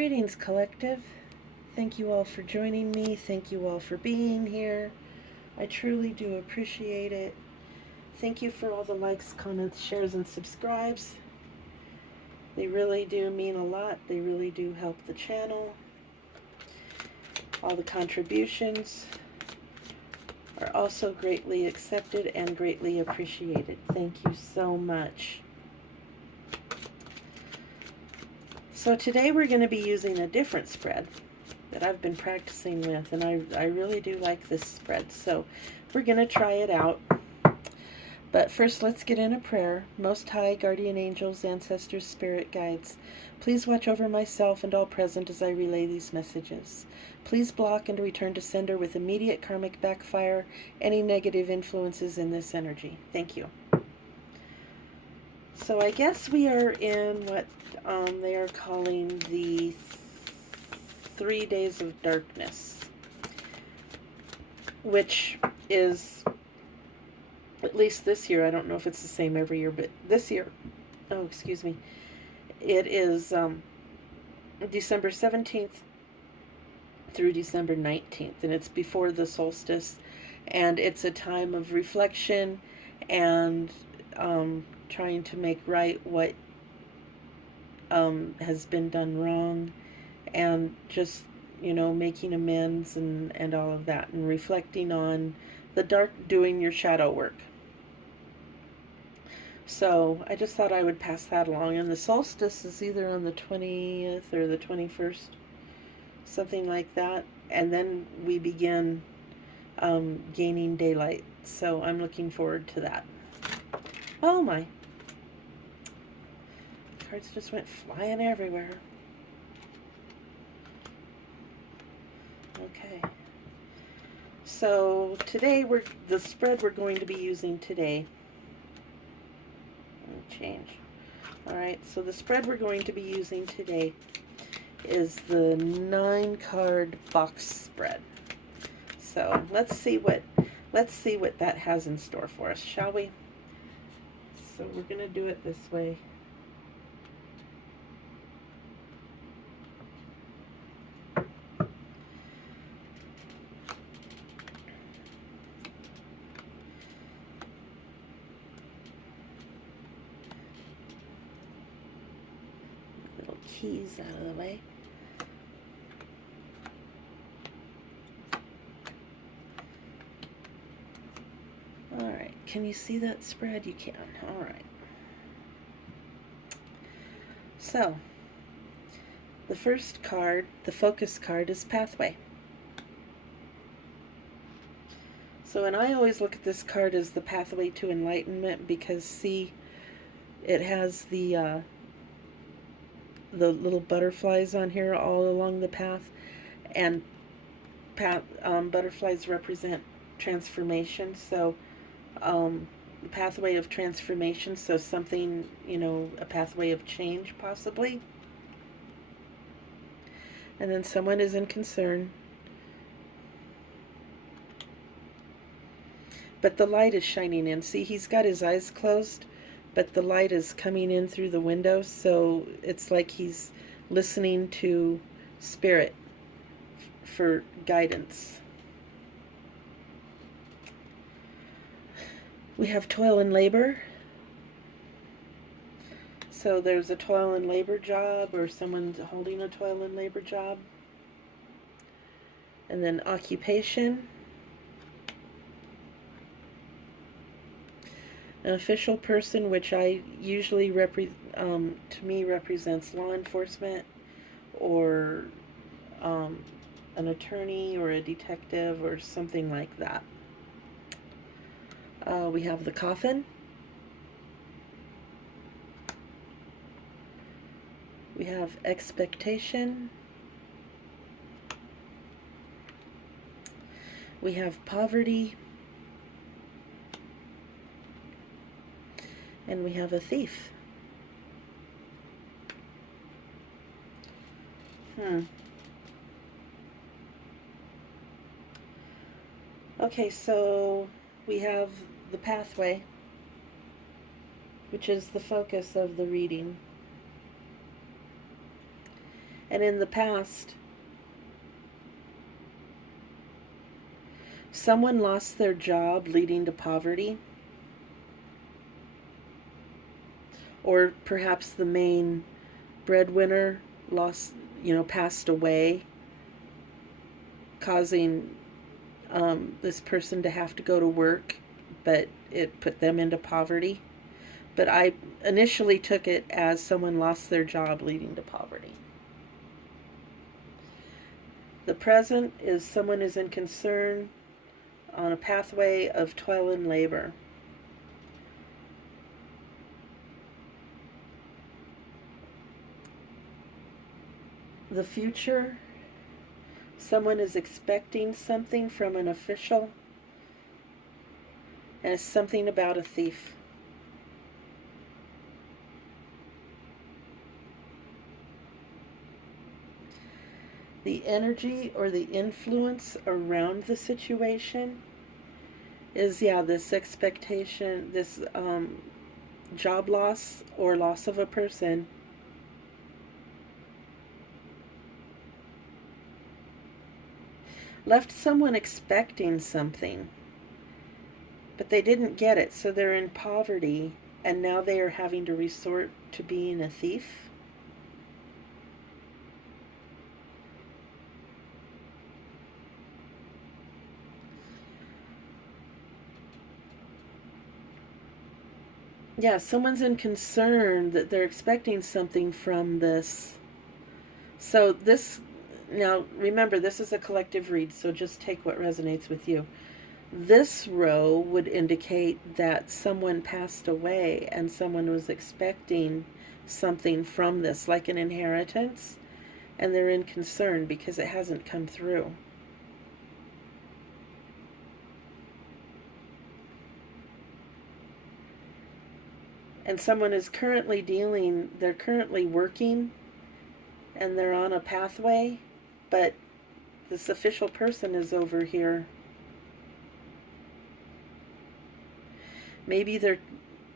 Greetings, collective. Thank you all for joining me. Thank you all for being here. I truly do appreciate it. Thank you for all the likes, comments, shares, and subscribes. They really do mean a lot. They really do help the channel. All the contributions are also greatly accepted and greatly appreciated. Thank you so much. So today we're going to be using a different spread that I've been practicing with, and I really do like this spread. So we're going to try it out. But first, let's get in a prayer. Most High, guardian angels, ancestors, spirit guides, please watch over myself and all present as I relay these messages. Please block and return to sender with immediate karmic backfire any negative influences in this energy. Thank you. So I guess we are in what they are calling the 3 days of darkness, which is, at least this year, I don't know if it's the same every year, but this year, it is December 17th through December 19th, and it's before the solstice, and it's a time of reflection and trying to make right what has been done wrong, and just, making amends and all of that, and reflecting on the dark, doing your shadow work. So I just thought I would pass that along. And the solstice is either on the 20th or the 21st, something like that. And then we begin gaining daylight. So I'm looking forward to that. Oh my. Cards just went flying everywhere. Okay. So today the spread we're going to be using today. Change. Alright, so the spread we're going to be using today is the 9-card box spread. So let's see what that has in store for us, shall we? So we're going to do it this way. Little keys out of the way. Alright, can you see that spread? You can. Alright. So, the first card, the focus card, is Pathway. So, and I always look at this card as the pathway to enlightenment, because see, it has the little butterflies on here all along the path, and butterflies represent transformation. So the pathway of transformation, so something, a pathway of change possibly. And then someone is in concern, but the light is shining in. See, he's got his eyes closed, but the light is coming in through the window, so it's like he's listening to spirit for guidance. We have toil and labor. So there's a toil and labor job, or someone's holding a toil and labor job. And then occupation. An official person, which I usually to me represents law enforcement, or an attorney or a detective or something like that. We have the coffin. We have expectation. We have poverty. And we have a thief. Okay, so we have the pathway, which is the focus of the reading. And in the past, someone lost their job, leading to poverty. Or perhaps the main breadwinner passed away, causing this person to have to go to work, but it put them into poverty. But I initially took it as someone lost their job, leading to poverty. The present is someone is in concern on a pathway of toil and labor. The future, someone is expecting something from an official, and it's something about a thief. The energy or the influence around the situation is, this expectation, this job loss or loss of a person. Left someone expecting something, but they didn't get it, so they're in poverty, and now they are having to resort to being a thief. Yeah, someone's in concern that they're expecting something from this. So this, now remember, this is a collective read, so just take what resonates with you. This row would indicate that someone passed away and someone was expecting something from this, like an inheritance, and they're in concern because it hasn't come through. And someone is currently they're currently working, and they're on a pathway, but this official person is over here. Maybe they're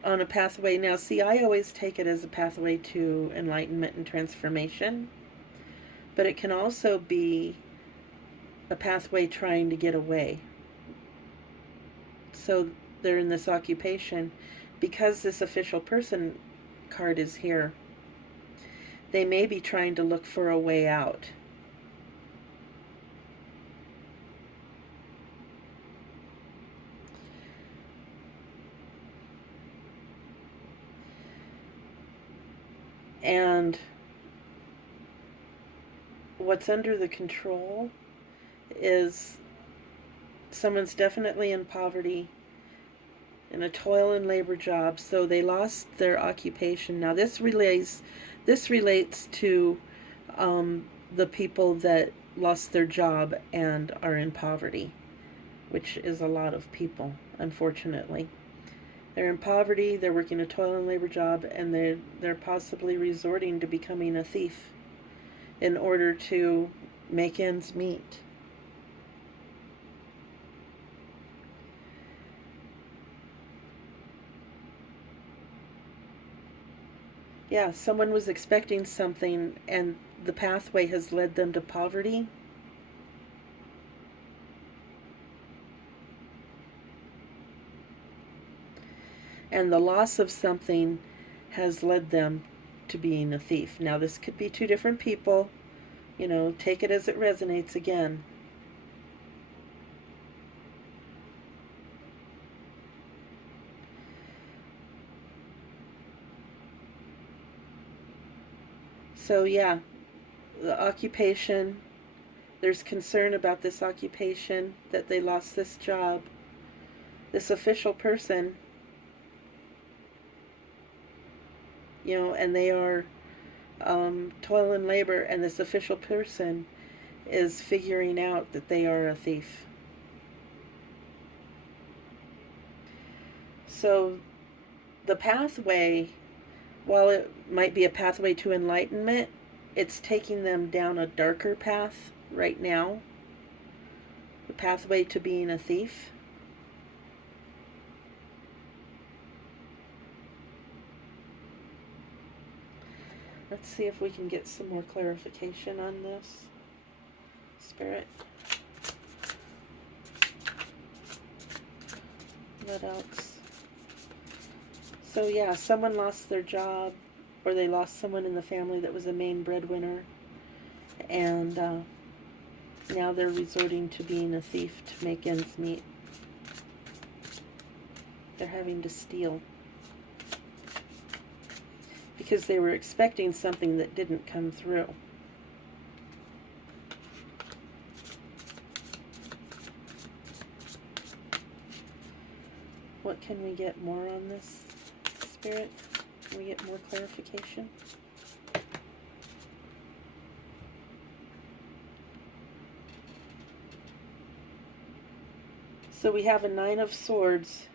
on a pathway. Now, see, I always take it as a pathway to enlightenment and transformation, but it can also be a pathway trying to get away. So they're in this occupation because this official person card is here. They may be trying to look for a way out. And what's under the control is someone's definitely in poverty, in a toil and labor job, so they lost their occupation. Now this relates to the people that lost their job and are in poverty, which is a lot of people, unfortunately. They're in poverty, they're working a toil and labor job, and they're possibly resorting to becoming a thief in order to make ends meet. Yeah, someone was expecting something and the pathway has led them to poverty. And the loss of something has led them to being a thief. Now, this could be two different people. Take it as it resonates again. So, yeah, the occupation, there's concern about this occupation, that they lost this job. This official person, and they are toil and labor, and this official person is figuring out that they are a thief. So the pathway, while it might be a pathway to enlightenment, it's taking them down a darker path right now. The pathway to being a thief. Let's see if we can get some more clarification on this, Spirit. What else? So yeah, someone lost their job, or they lost someone in the family that was a main breadwinner, and now they're resorting to being a thief to make ends meet. They're having to steal because they were expecting something that didn't come through. What can we get more on this, Spirit? Can we get more clarification? So we have a Nine of Swords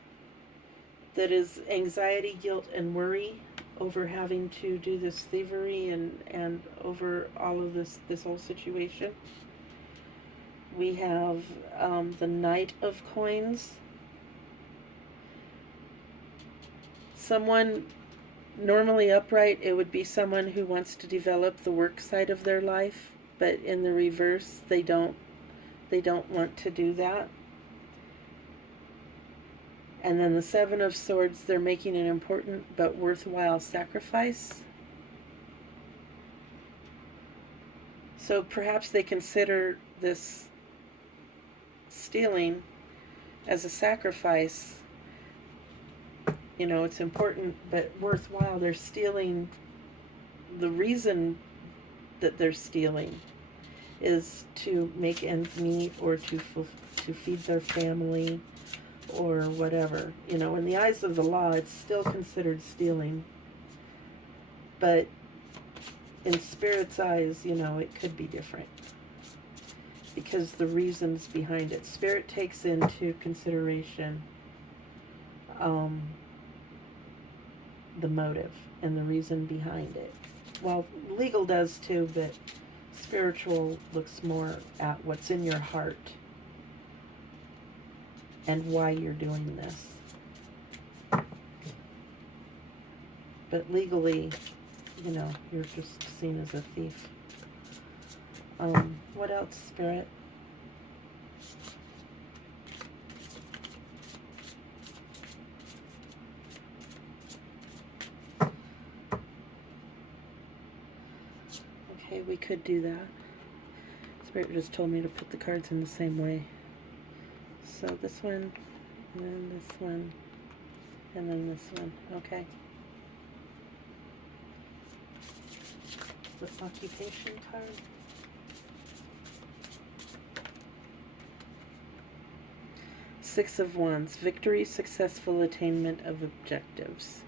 that is anxiety, guilt, and worry over having to do this thievery and over all of this whole situation. We have the Knight of Coins. Someone normally upright, it would be someone who wants to develop the work side of their life, but in the reverse, they don't want to do that. And then the Seven of Swords, they're making an important but worthwhile sacrifice. So perhaps they consider this stealing as a sacrifice. You know, it's important but worthwhile. They're stealing. The reason that they're stealing is to make ends meet, or to feed their family, or whatever. You know, in the eyes of the law, it's still considered stealing. But in Spirit's eyes, you know, it could be different. Because the reasons behind it. Spirit takes into consideration the motive and the reason behind it. Well, legal does too, but spiritual looks more at what's in your heart and why you're doing this. But legally, you know, you're just seen as a thief. What else, Spirit? Okay, we could do that. Spirit just told me to put the cards in the same way. So this one, and then this one, and then this one. Okay. The occupation card. Six of Wands. Victory, successful attainment of objectives.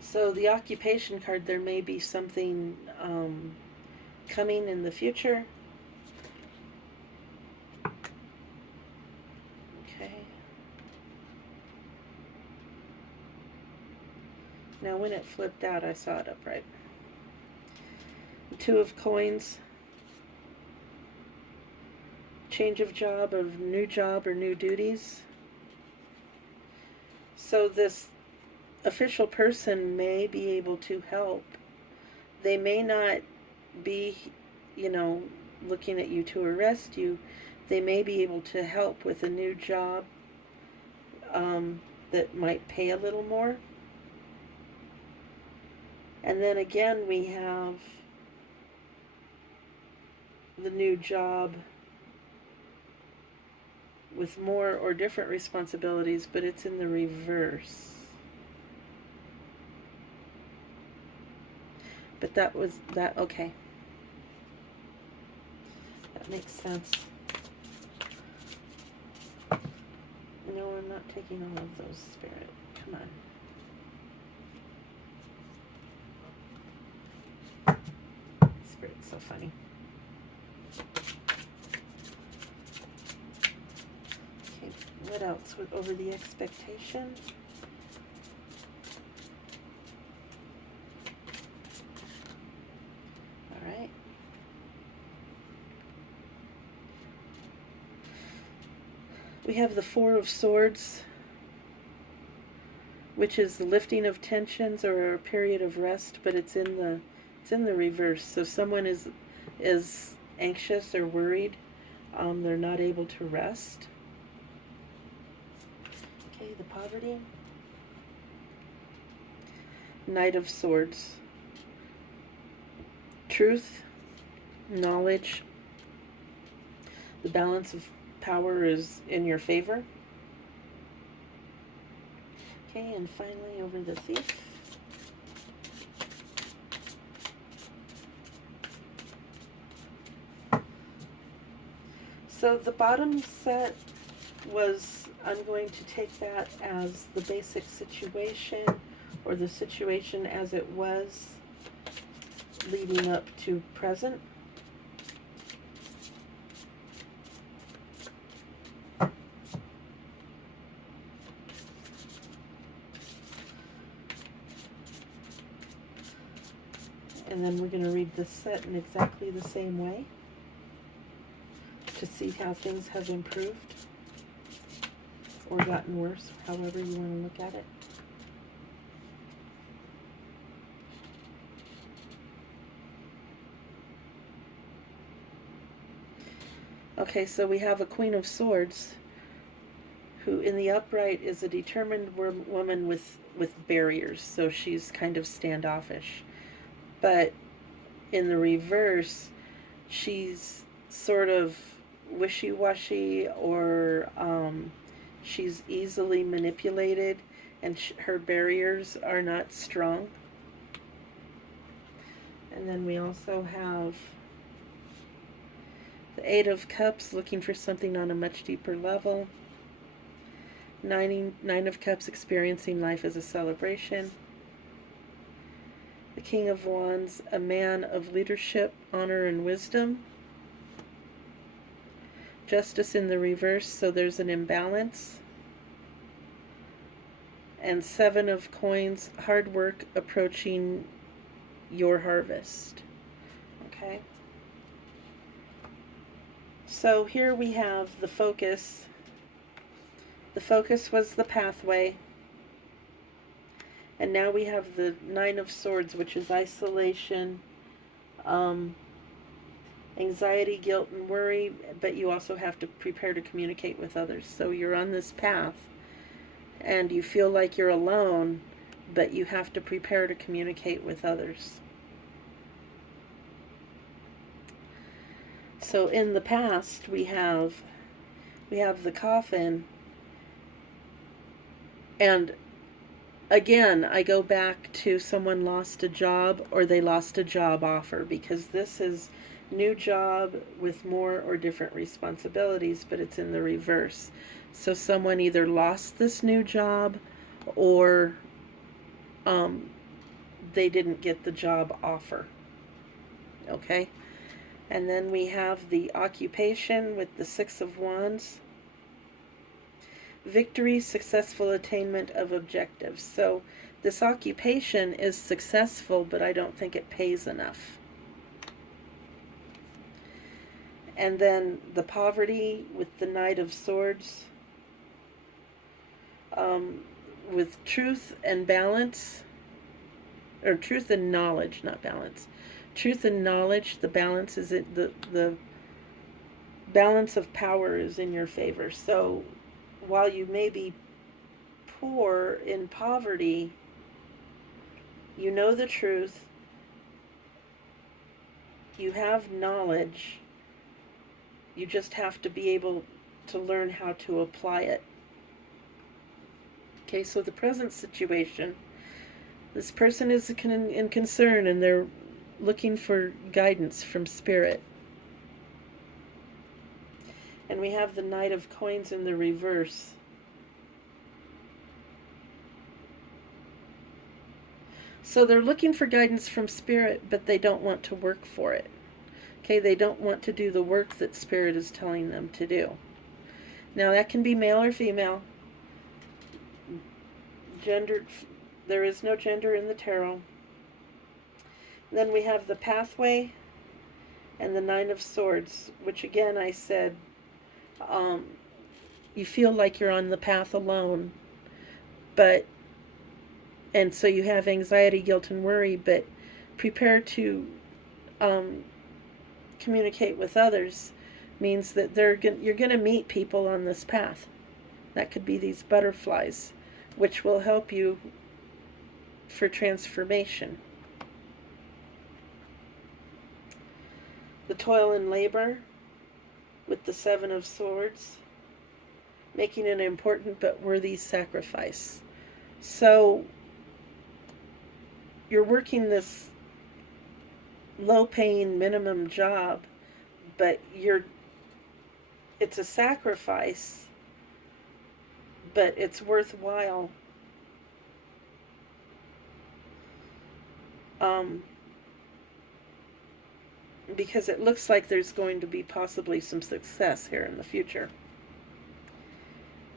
So the occupation card, there may be something coming in the future. Okay. Now when it flipped out, I saw it upright. Two of Coins. Change of job, of new job or new duties. So this official person may be able to help. They may not be, you know, looking at you to arrest you. They may be able to help with a new job that might pay a little more. And then again, we have the new job with more or different responsibilities, but it's in the reverse. But that was that. Okay, that makes sense. No, I'm not taking all of those, Spirit. Come on. Spirit's so funny. Okay, what else? Over the expectation. Alright. We have the Four of Swords, which is the lifting of tensions or a period of rest, but it's in the reverse. So someone is anxious or worried. They're not able to rest. Okay, the poverty. Knight of Swords. Truth, knowledge. The balance of power is in your favor. Okay, and finally over the Thief. So the bottom set was, I'm going to take that as the basic situation, or the situation as it was leading up to present. And then we're going to read this set in exactly the same way to see how things have improved or gotten worse, however you want to look at it. Okay, so we have a Queen of Swords who in the upright is a determined woman with barriers, so she's kind of standoffish. But in the reverse, she's sort of wishy-washy, or she's easily manipulated, and her barriers are not strong. And then we also have the Eight of Cups, looking for something on a much deeper level. Nine of Cups, experiencing life as a celebration. The King of Wands, a man of leadership, honor, and wisdom. Justice in the reverse, so there's an imbalance. And Seven of Coins, hard work approaching your harvest. Okay. So here we have the focus. The focus was the pathway. And now we have the Nine of Swords, which is isolation, anxiety, guilt, and worry, but you also have to prepare to communicate with others. So you're on this path, and you feel like you're alone, but you have to prepare to communicate with others. So in the past, we have the Coffin, and again, I go back to someone lost a job, or they lost a job offer, because this is new job with more or different responsibilities, but it's in the reverse. So someone either lost this new job, or they didn't get the job offer. Okay? And then we have the occupation with the Six of Wands. Victory, successful attainment of objectives. So this occupation is successful, but I don't think it pays enough. And then the poverty with the Knight of Swords, with truth and balance, or truth and knowledge, not balance. Truth and knowledge, the balance is the balance of power is in your favor. So while you may be poor in poverty, you know the truth, you have knowledge, you just have to be able to learn how to apply it. Okay, so the present situation, this person is in concern, and they're looking for guidance from Spirit. And we have the Knight of Coins in the reverse. So they're looking for guidance from Spirit, but they don't want to work for it. Okay, they don't want to do the work that Spirit is telling them to do. Now that can be male or female. Gendered, there is no gender in the tarot. Then we have the pathway and the Nine of Swords, which again I said, you feel like you're on the path alone, but And so you have anxiety, guilt, and worry, but prepare to um, communicate with others means that you're going to meet people on this path. That could be these butterflies, which will help you for transformation. The toil and labor with the Seven of Swords, making an important but worthy sacrifice. So you're working this low paying minimum job, but it's a sacrifice, but it's worthwhile. Because it looks like there's going to be possibly some success here in the future.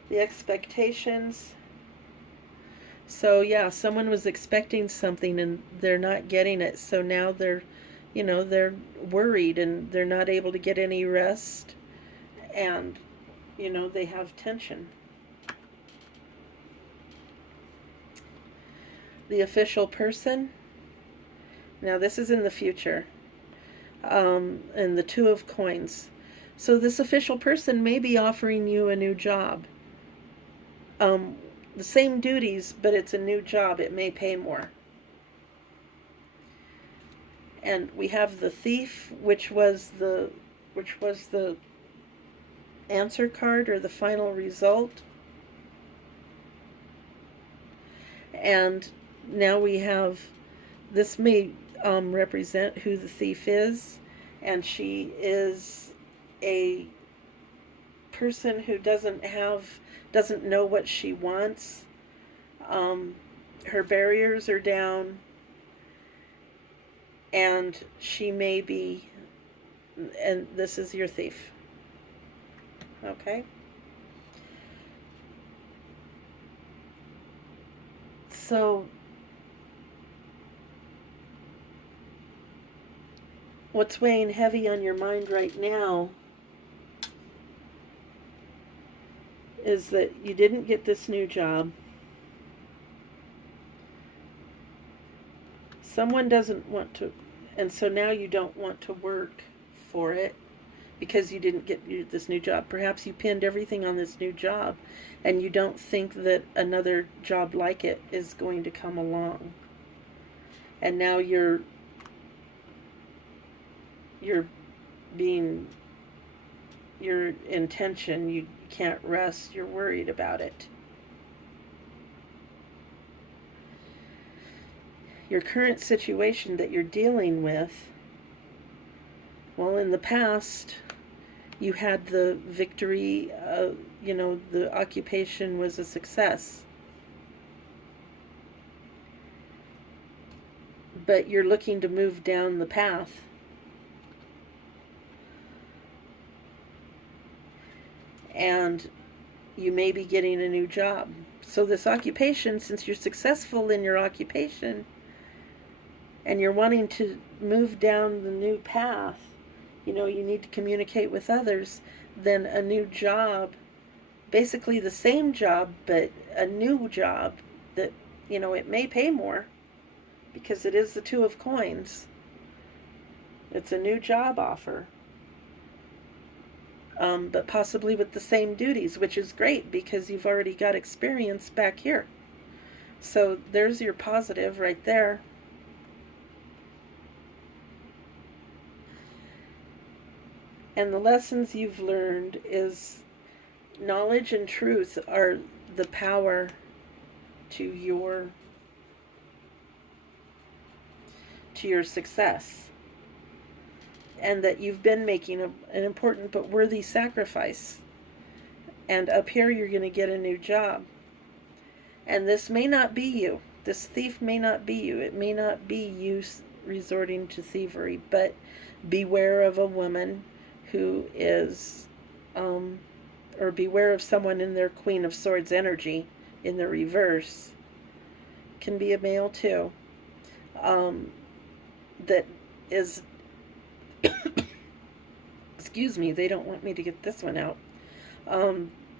The expectations. So yeah, someone was expecting something and they're not getting it. So now they're worried and they're not able to get any rest, and they have tension. The official person. Now this is in the future. And the Two of Coins. So this official person may be offering you a new job. The same duties, but it's a new job. It may pay more. And we have the Thief, which was the answer card or the final result. And now we have, this may represent who the thief is, and she is a person who doesn't know what she wants. Her barriers are down, and she may be, and this is your thief. Okay? So what's weighing heavy on your mind right now is that you didn't get this new job. Someone doesn't want to, and so now you don't want to work for it because you didn't get this new job. Perhaps you pinned everything on this new job and you don't think that another job like it is going to come along. And now you're being, your intention, you can't rest, you're worried about it. Your current situation that you're dealing with, well, in the past you had the victory, the occupation was a success, but you're looking to move down the path. And you may be getting a new job. So this occupation, since you're successful in your occupation and you're wanting to move down the new path, you need to communicate with others, then a new job, basically the same job, but a new job that, it may pay more because it is the Two of Coins. It's a new job offer. But possibly with the same duties, which is great because you've already got experience back here. So there's your positive right there. And the lessons you've learned is knowledge and truth are the power to your success. And that you've been making an important but worthy sacrifice. And up here you're going to get a new job. And this may not be you. This thief may not be you. It may not be you resorting to thievery. But beware of a woman who is, or beware of someone in their Queen of Swords energy in the reverse. Can be a male too. That is... excuse me, they don't want me to get this one out.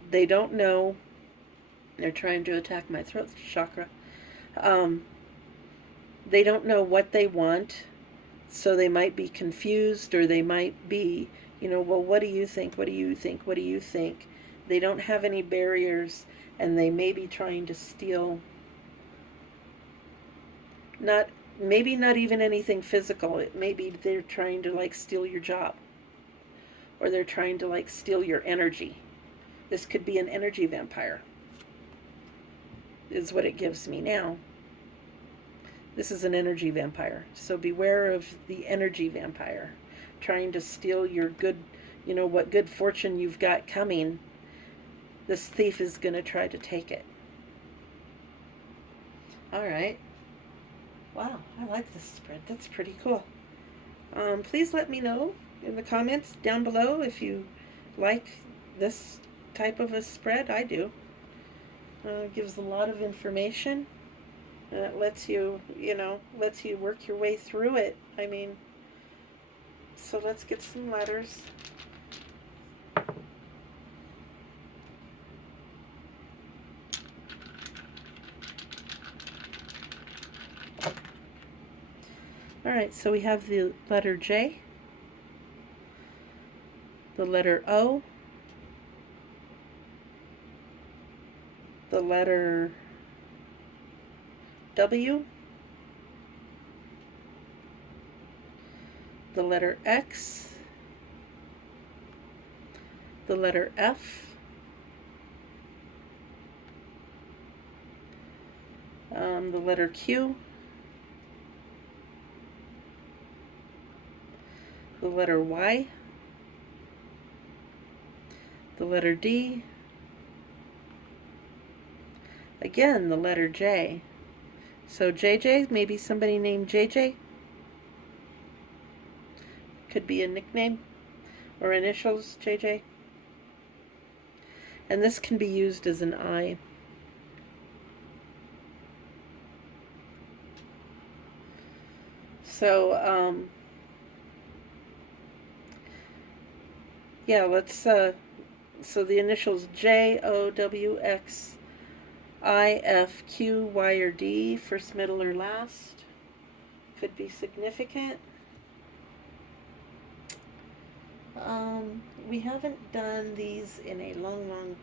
They don't know. They're trying to attack my throat chakra. Um, they don't know what they want, so they might be confused, or they might be, well, what do you think? What do you think? What do you think? They don't have any barriers, and they may be trying to steal, not maybe not even anything physical. It maybe they're trying to like steal your job, or they're trying to like steal your energy. This could be an energy vampire, is what it gives me now. This is an energy vampire. So beware of the energy vampire trying to steal your good, what good fortune you've got coming. This thief is going to try to take it. All right. Wow, I like this spread. That's pretty cool. Please let me know in the comments down below if you like this type of a spread. I do. Gives a lot of information. It lets you, lets you work your way through it. I mean, so let's get some letters. All right, so we have the letter J, the letter O, the letter W, the letter X, the letter F, the letter Q, the letter Y, the letter D, again the letter J. So JJ, maybe somebody named JJ. Could be a nickname or initials, JJ. And this can be used as an I. So, yeah, let's, so the initials J, O, W, X, I, F, Q, Y, or D, first, middle, or last, could be significant. We haven't done these in a long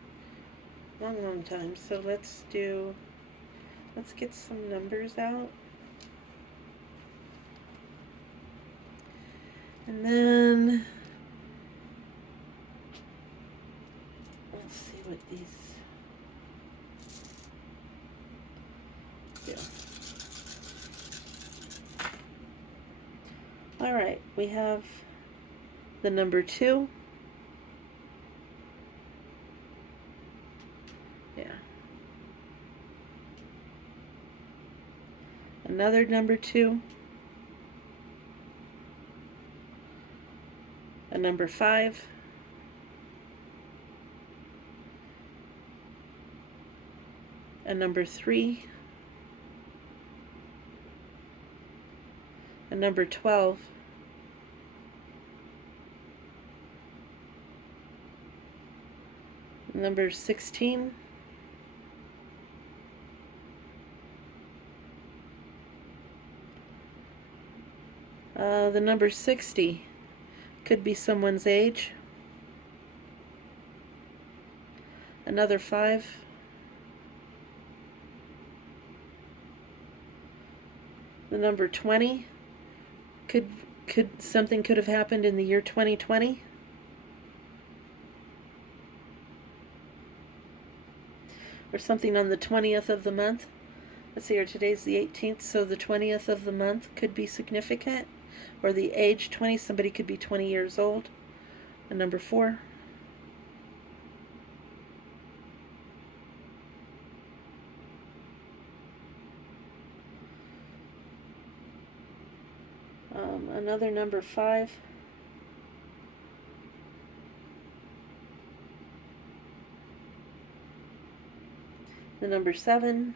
time, so let's get some numbers out. And then let's see what these do. All right, we have the number 2. Yeah. Another number 2. A number 5. A number 3. A number 12. Number 16. The number 60 could be someone's age. Another 5. The number 20 could something could have happened in the year 2020. Or something on the 20th of the month. Let's see here, today's the 18th, so the 20th of the month could be significant. Or the age 20, somebody could be 20 years old. And number 4. Another number 5. The number 7.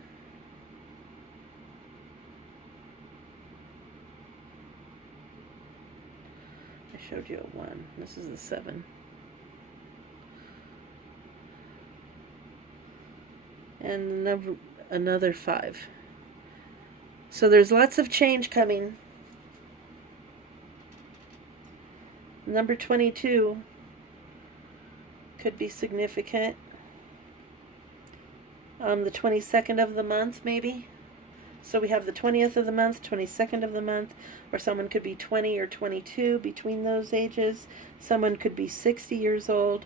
I showed you a 1. This is the 7. And another 5. So there's lots of change coming. Number 22 could be significant. The 22nd of the month, maybe. So we have the 20th of the month, 22nd of the month, or someone could be 20 or 22 between those ages. Someone could be 60 years old.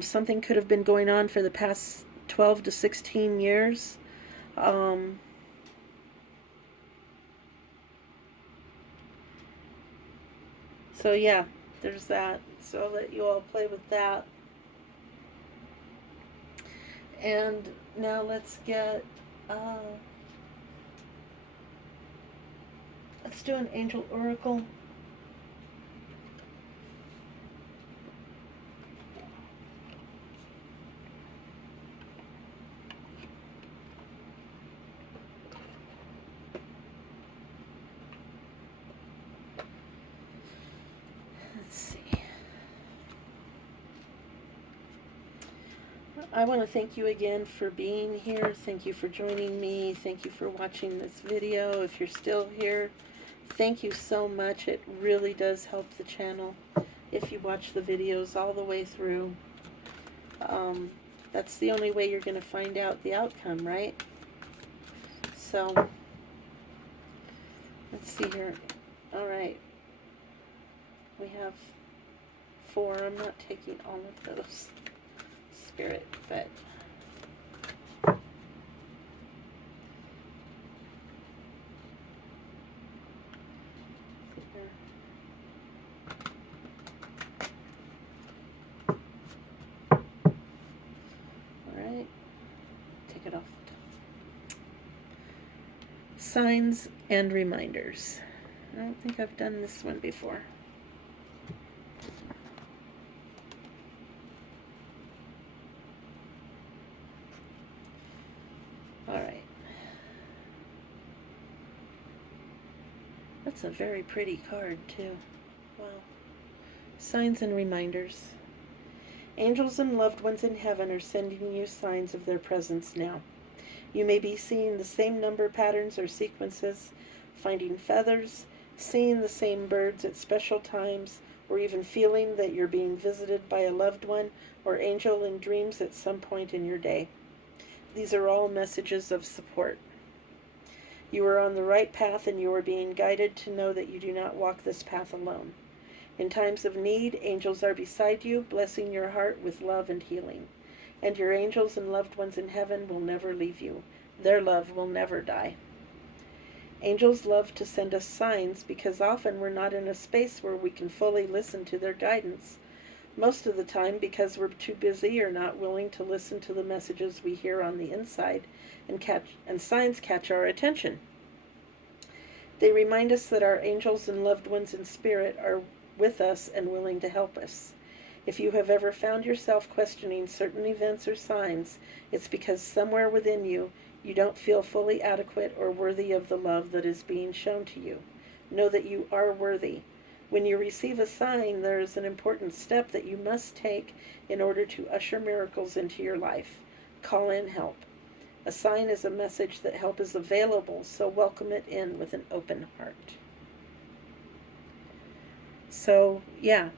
Something could have been going on for the past 12 to 16 years. So yeah, there's that. So I'll let you all play with that. And now let's get, let's do an angel oracle. Let's see. I want to thank you again for being here. Thank you for joining me. Thank you for watching this video. If you're still here, thank you so much. It really does help the channel if you watch the videos all the way through. That's the only way you're going to find out the outcome, right? So, let's see here. All right. We have 4. I'm not taking all of those, Spirit, but alright, take it off. Signs and reminders. I don't think I've done this one before. Alright. That's a very pretty card, too. Wow. Signs and reminders. Angels and loved ones in heaven are sending you signs of their presence now. You may be seeing the same number patterns or sequences, finding feathers, seeing the same birds at special times, or even feeling that you're being visited by a loved one or angel in dreams at some point in your day. These are all messages of support. You are on the right path, and you are being guided to know that you do not walk this path alone. In times of need, angels are beside you, blessing your heart with love and healing. And your angels and loved ones in heaven will never leave you. Their love will never die. Angels love to send us signs because often we're not in a space where we can fully listen to their guidance. Most of the time because we're too busy or not willing to listen to the messages we hear on the inside, and signs catch our attention. They remind us that our angels and loved ones in spirit are with us and willing to help us. If you have ever found yourself questioning certain events or signs, it's because somewhere within you, you don't feel fully adequate or worthy of the love that is being shown to you. Know that you are worthy. When you receive a sign, there is an important step that you must take in order to usher miracles into your life. Call in help. A sign is a message that help is available, so welcome it in with an open heart. So, yeah,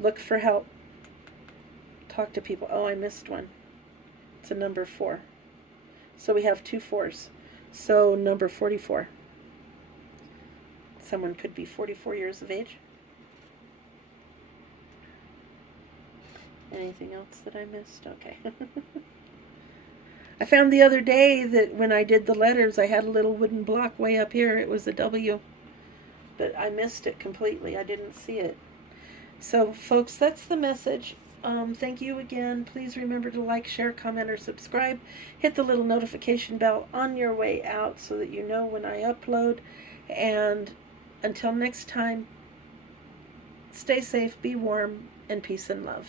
look for help. Talk to people. Oh, I missed one. It's a number 4. So we have 2 4s. So number 44. Someone could be 44 years of age. Anything else that I missed? Okay. I found the other day that when I did the letters, I had a little wooden block way up here. It was a W. But I missed it completely. I didn't see it. So, folks, that's the message. Thank you again. Please remember to like, share, comment, or subscribe. Hit the little notification bell on your way out so that you know when I upload. And until next time, stay safe, be warm, and peace and love.